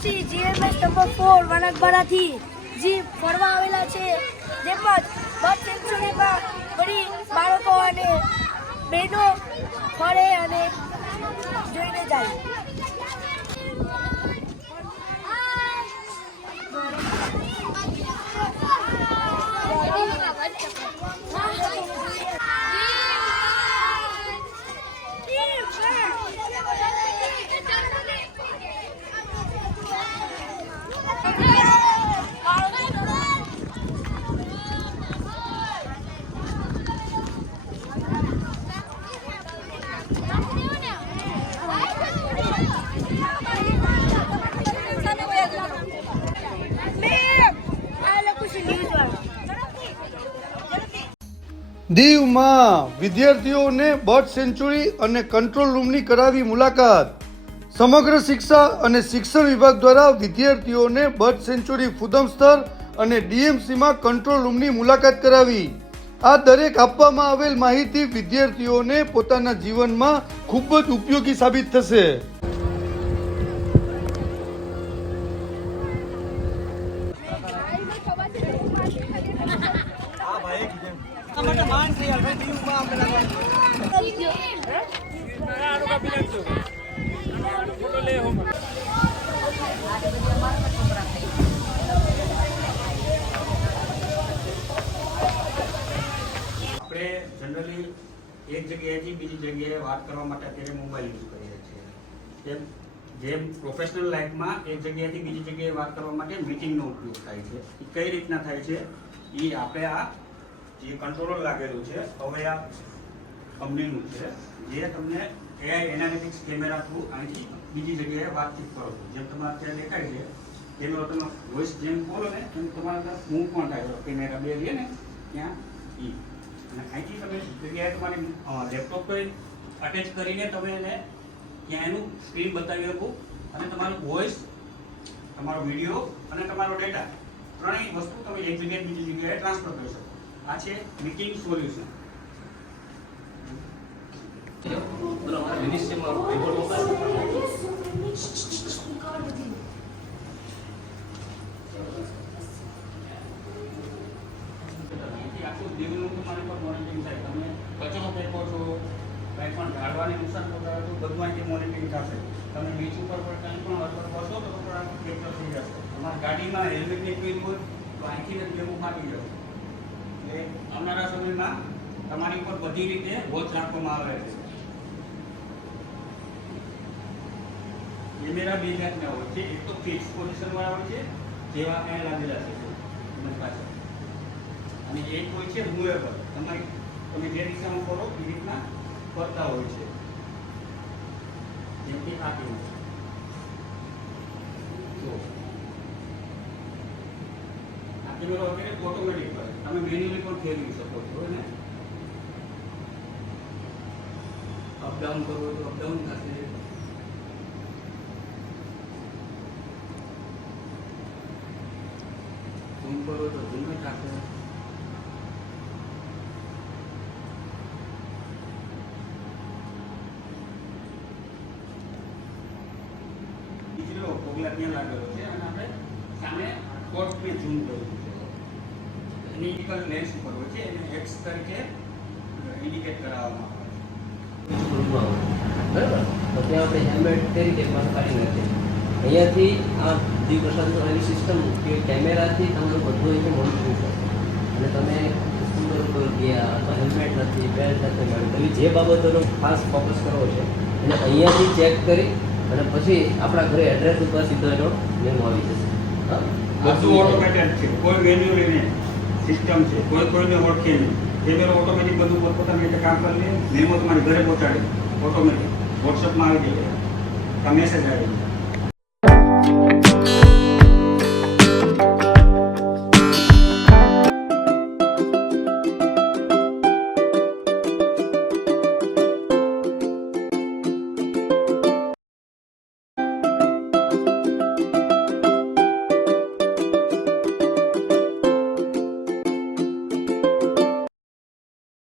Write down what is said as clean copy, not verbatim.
DMC GMS number 4 વનકબરાથી જે ફરવા આવેલા છે, જેમાં બર્ડ સેન્ચુરીમાં ઘણી બાળકો અને બહેનો ફરે અને જોઈને જાય. દીવમાં વિદ્યાર્થીઓને બર્ડ સેન્ચુરી અને કંટ્રોલ રૂમની કરાવી મુલાકાત. સમગ્ર શિક્ષા અને શિક્ષણ વિભાગ દ્વારા વિદ્યાર્થીઓને બર્ડ સેન્ચુરી ફુદમસ્તર અને ડીએમસીમાં કંટ્રોલ રૂમની મુલાકાત કરાવી. આ દરેક આપવામાં આવેલ માહિતી વિદ્યાર્થીઓને પોતાના જીવનમાં ખૂબ જ ઉપયોગી સાબિત થશે. આપણે જનરલી એક જગ્યાએથી બીજી જગ્યાએ વાત કરવા માટે અત્યારે મોબાઈલ યુઝ કરીએ છીએ. જેમ પ્રોફેશનલ લાઈફમાં એક જગ્યાએથી બીજી જગ્યાએ વાત કરવા માટે મીટિંગનો ઉપયોગ થાય છે. એ કઈ રીતના થાય છે એ આપણે આ જે કંટ્રોલર લાગેલું છે હવે આ કંપનીનું છે, જે તમને એઆઈ એનાલિટિક્સ કેમેરા થ્રુ અહીંથી બીજી જગ્યાએ વાતચીત કરો છો. જેમ તમારે અત્યારે દેખાય છે કેમેરો તમે વોઇસ જેમ બોલો ને એમ તમારા મૂવ પણ થાય. કેમેરા બે લે ને ત્યાં ઈ અને અહીંથી તમે જગ્યાએ તમારી લેપટોપ પર અટેચ કરીને તમે એને ત્યાં એનું સ્ક્રીન બતાવી શકો અને તમારું વોઇસ, તમારો વિડીયો અને તમારો ડેટા ત્રણેય વસ્તુ તમે એક જગ્યાએ બીજી જગ્યાએ ટ્રાન્સફર કરી શકો. આ છે મીટિંગ સોલ્યુશન. આખું દીવનું તમારી પર મોનિટરિંગ થાય. તમે કચરો ફેંકો છો, કંઈ પણ ઝાડવાને નુકસાન પહોંચાડો છો, બધું અહીંથી મોનિટરિંગ થશે. તમે બીચ ઉપર પણ કંઈ પણ અસર કરશો તો પણ આખું કેપ્ચર થઈ જશે. તમારા ગાડીમાં હેલ્મેટની પહેરી હોય તો અહીંથી જ ભેગું ફાટી જશે. એટલે આવનારા સમયમાં તમારી ઉપર બધી રીતે વોચ રાખવામાં આવે છે. કેમેરા બે જાતના હોય છે. એક તો ફિક્સ પોઝિશન વાળા હોય છે, જેવા અહીંયા લાગેલા છે તમારી પાસે, અને એક હોય છે મૂવેબલ. તમે જે દિશામાં ફરો એ રીતના ફરતા હોય છે, જેમ કે આ કેવું જો આ કેમેરો અત્યારે ઓટોમેટિક કરે. તમે મેન્યુઅલી પણ ફેરવી શકો છો ને. અપડાઉન કરવો તો અપડાઉન થશે, ઝૂમ કરો તો ઝૂમ જ થશે. પગલા ત્યાં લાગેલો છે અને આપણે સામે કોર્ટને ઝૂમ કરવું છે. એની ઇક્વલ લેન્સ ઉપર હોય છે, એને એક્સ તરીકે ઇન્ડિકેટ કરાવવામાં આવે છે. બરાબર, તો ત્યાં આપણે હેલ્મેટ તે રીતે પણ કાઢી નાખીએ. અહીંયાથી આ દીવ પ્રસાદ એવી સિસ્ટમ કે કેમેરાથી તમારું બધું અહીંથી મોનિટરિંગ થશે અને તમે સ્કૂટર ઉપર ગયા અથવા હેલ્મેટ નથી, બેલ્ટ નથી મળ્યું, એવી જે બાબતોનો ખાસ ફોકસ કરવો છે અને અહીંયાથી ચેક કરી અને પછી આપણા ઘરે એડ્રેસ ઉપર સીધો એનો મેમો આવી જશે. બધું ઓટોમેટેડ છે, કોઈ મેન્યુઅલી નહીં સિસ્ટમ છે, કોઈને ઓળખે નહીં. કેમેરો ઓટોમેટિક બધું પોતપોતાની રીતે કામ કરી લે. મેમો તમારી ઘરે પહોંચાડે ઓટોમેટિક. વોટ્સઅપમાં આવી જાય, આ મેસેજ આવી જાય.